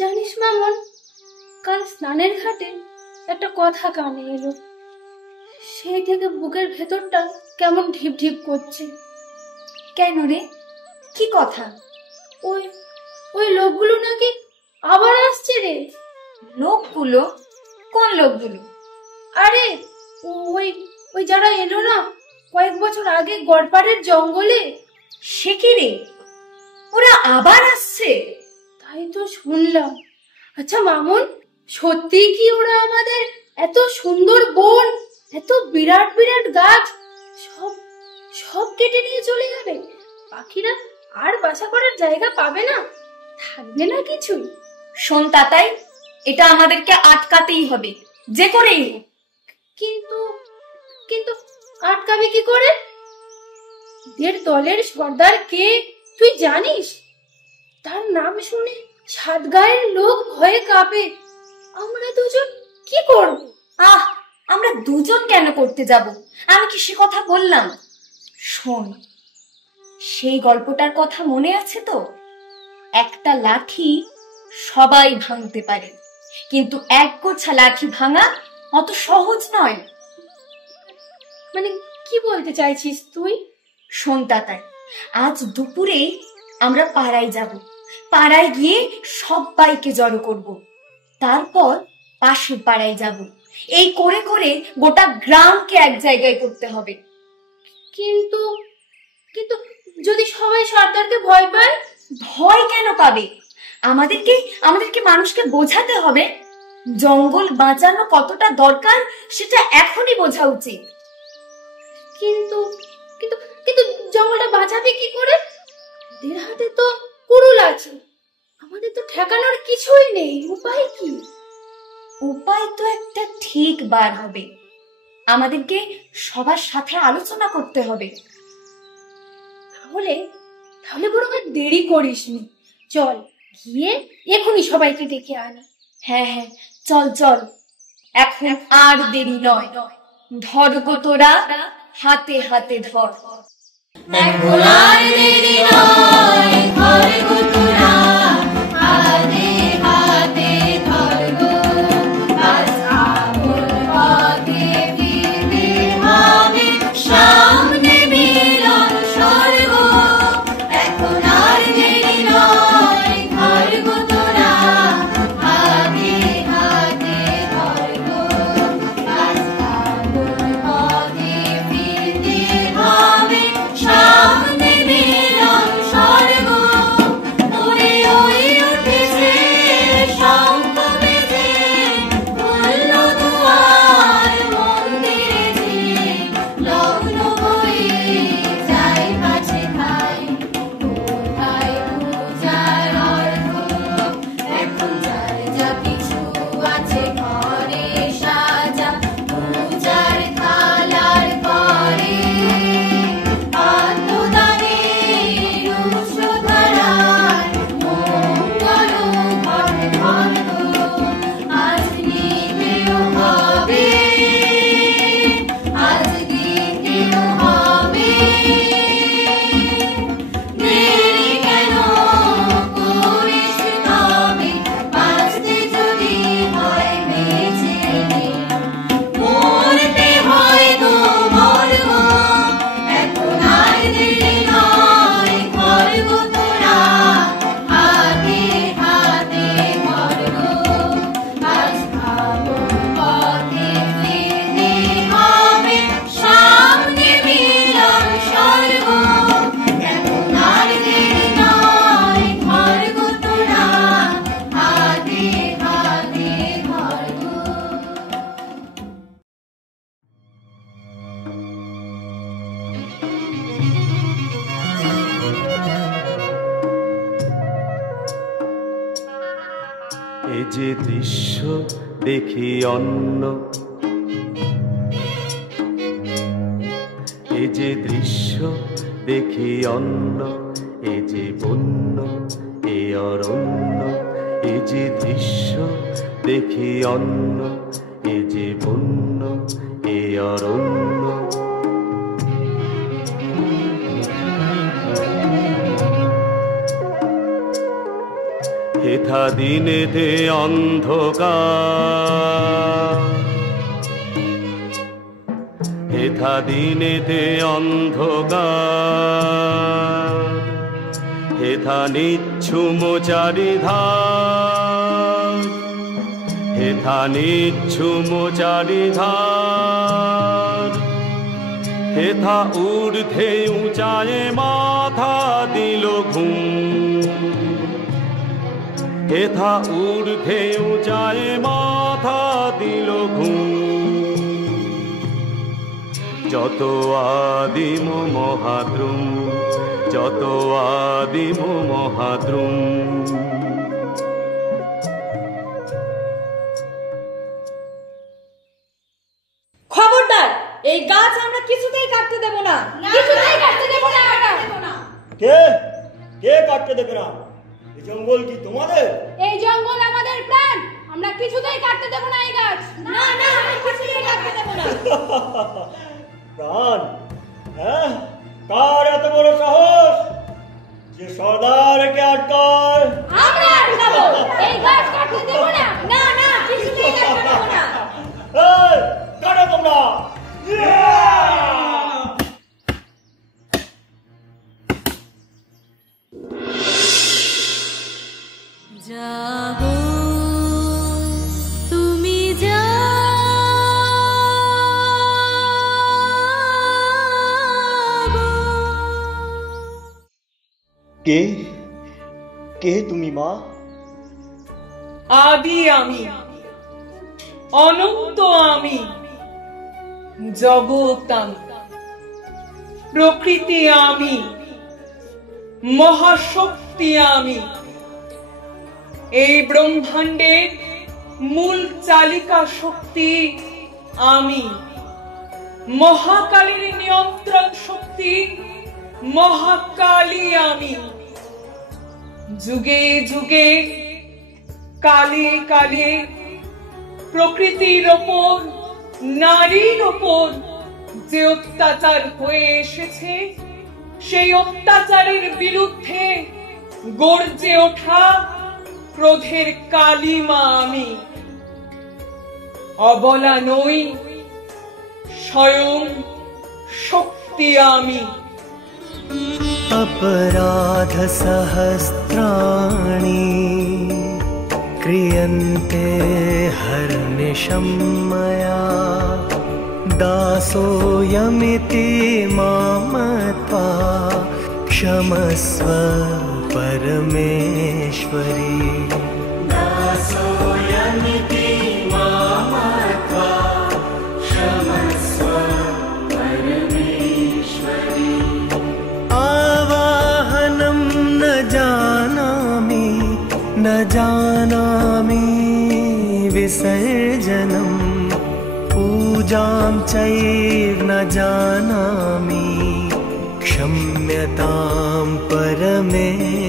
জানিস মামন, কাল স্নানের ঘাটে একটা কথা কানে এলো। সেই থেকে বুকের ভেতরটা কেমন ঢিপ ঢিপ করছে। কেন রে, কি কথা? ওই ওই লোকগুলো নাকি আবার আসছে রে। লোকগুলো? কোন লোকগুলো? আরে ওই ওই যারা এলো না কয়েক বছর আগে গড়পাড়ের জঙ্গলে। সে কি রে, ওরা আবার আসছে? তাই তো শুনলাম। আচ্ছা মামুন, সত্যি কি ওরা আমাদের এত সুন্দর বন, এত বিরাট বিরাট গাছ সব সব কেটে নিয়ে চলে যাবে? পাখিরা আর বাসা করার জায়গা পাবে না, থাকবে না কিছু? শোন তাতাই, এটা আমাদেরকে আটকাতেই হবে, যে করেই। কিন্তু কিন্তু আটকাবে কি করে? দের দলের সর্দার কে তুই জানিস? তার নাম শুনে সাত গায়ের লোক ভয়ে কাঁপে। আমরা দুজন কি করব? আমরা দুজন কেন করতে যাব? আমি কি সে কথা বললাম? শোন, সেই গল্পটার কথা মনে আছে তো? একটা লাঠি সবাই ভাঙতে পারে, কিন্তু এক গোছা লাঠি ভাঙা অত সহজ নয়। মানে কি বলতে চাইছিস তুই? শোন তাতাই, আজ দুপুরেই আমরা পাড়ায় যাব। পাড়ায় গিয়ে সবাইকে জড়ো করব, তারপর পাশের পাড়ায় যাব। এই করে করে গোটা গ্রামকে এক জায়গায় করতে হবে। কিন্তু কিন্তু যদি সবাই সর্দারকে ভয় পায়? ভয় কেন পাবে? আমাদেরকে মানুষকে বোঝাতে হবে জঙ্গল বাঁচানো কতটা দরকার, সেটা এখনই বোঝা উচিত। কিন্তু কিন্তু কিন্তু জঙ্গলটা বাঁচাবে কি করে? ওদের হাতে তো কুড়ুল আছে, আমাদের তো ঠেকানোর কিছুই নেই। উপায় কি? উপায় তো একটা ঠিক বার হবে। আমাদেরকে সবার সাথে আলোচনা করতে হবে। তাহলে তাহলে বরং আর দেরি করিসনি, চল গিয়ে এখনই সবাইকে ডেকে আনি। হ্যাঁ হ্যাঁ, চল চল, এখন আর দেরি নয়। ধর গো তোরা, হাতে হাতে ধর। এখন আর দেরি নয়, ধর গো তোরা, হাতে হাতে ধর গো। আজ আপন পথে ফিরতে হবে, সামনে মিলন স্বর্গ। এখন আর দেরি নয়, ধর গো তোরা, হাতে হাতে ধর গো। আজ আপন পথে ফিরতে হবে, সামনে মিলন স্বর্গ। ওরে ওই উঠেছে শঙ্খ বেজে, খুলল দুয়ার মন্দিরে যে। লগ্ন হয়ে যাই পাছে খাই, কোথায় পূজার অর্ঘ? এখন যার যা কিছু আছে ঘরে সাজা, পূজার থালার পরে আত্মদানের উৎসধারার মঙ্গল ঘটে ঘন গো। আজ নিতেও হবে, আজ দিতেও হবে। দেরি কেন করিস তবে, বাঁচতে যদি হয় বেঁচে নে। মরতে হয় তো মর গো, এখন আর দেরি নয়, ধর গো তোরা, হাতে হাতে ধর গো। আজ আপন পথে ফিরতে হবে, সামনে মিলন স্বর্গ। এখন আর দেরি নয়, ধর গো তোরা, হাতে হাতে ধর গো। এ যে দৃশ্য দেখি অন্য, এ যে দৃশ্য দেখি অন্য, এ যে বন্য এ অরণ্য। এ যে দৃশ্য দেখি অন্য, এ যে বন্য এ অরণ্য। এ হেথা দিনেতে অন্ধকার, হেথা দিনেতে অন্ধকার, হেথা নিচ্ছুম চারিধার, হেথা নিচ্ছুম চারিধার, হেথা ঊর্ধ্বে উঁচায়ে মাথা দিল ঘুম, হেথা ঊর্ধ্বে উঁচায়ে মাথা দিল ঘুম। যত আদিম মহাদ্রুম, যত আদিম মহাদ্রুম। খবরদার, এই গাছ আমরা কিছুতেই কাটতে দেব না, কিছুতেই কাটতে দেব না। কে কে কাটতে দেবে না? এই জঙ্গল কি তোমাদের? এই জঙ্গল আমাদের প্রাণ, আমরা কিছুতেই কাটতে দেব না এই গাছ। না না, আমরা কিছুতেই কাটতে দেব না। প্রাণ? হ্যাঁ, কার এত বড় সাহস যে সর্দারকে আটকায়? আমরা আটকাবো, এই গাছ কাটতে দেব না। না না, কিছুতেই কাটতে দেব না। এই, কাটো তোমরা। যাবো তুমি যাবো। কে কে তুমি মা? আদি আমি, অনন্ত আমি, জগৎ আমি, প্রকৃতি আমি, মহাশক্তি আমি, এই ব্রহ্মাণ্ডের মূল চালিকা শক্তি আমি, মহাকালীর নিয়ন্ত্রণ শক্তি মহাকালী আমি। যুগে যুগে কালে কালে প্রকৃতির ওপর, নারীর ওপর যে অত্যাচার হয়ে এসেছে, সেই অত্যাচারের বিরুদ্ধে গর্জে ওঠা ক্রোধের কালিমা আমি। অবলা নই, স্বয়ং শক্তি আমি। अपराध सहस्राणि क्रियन्ते हर्निशं मया, दासोऽयमिति मामत्वा क्षमस्व परमेश्वरी। दासोऽयमिति मामत्वा क्षमस्व परमेश्वरी। आवाहनं न जानामि, न जानामि विसर्जनं, पूजां चैव न जानामि, क्षम्यतां परमेश्वरी।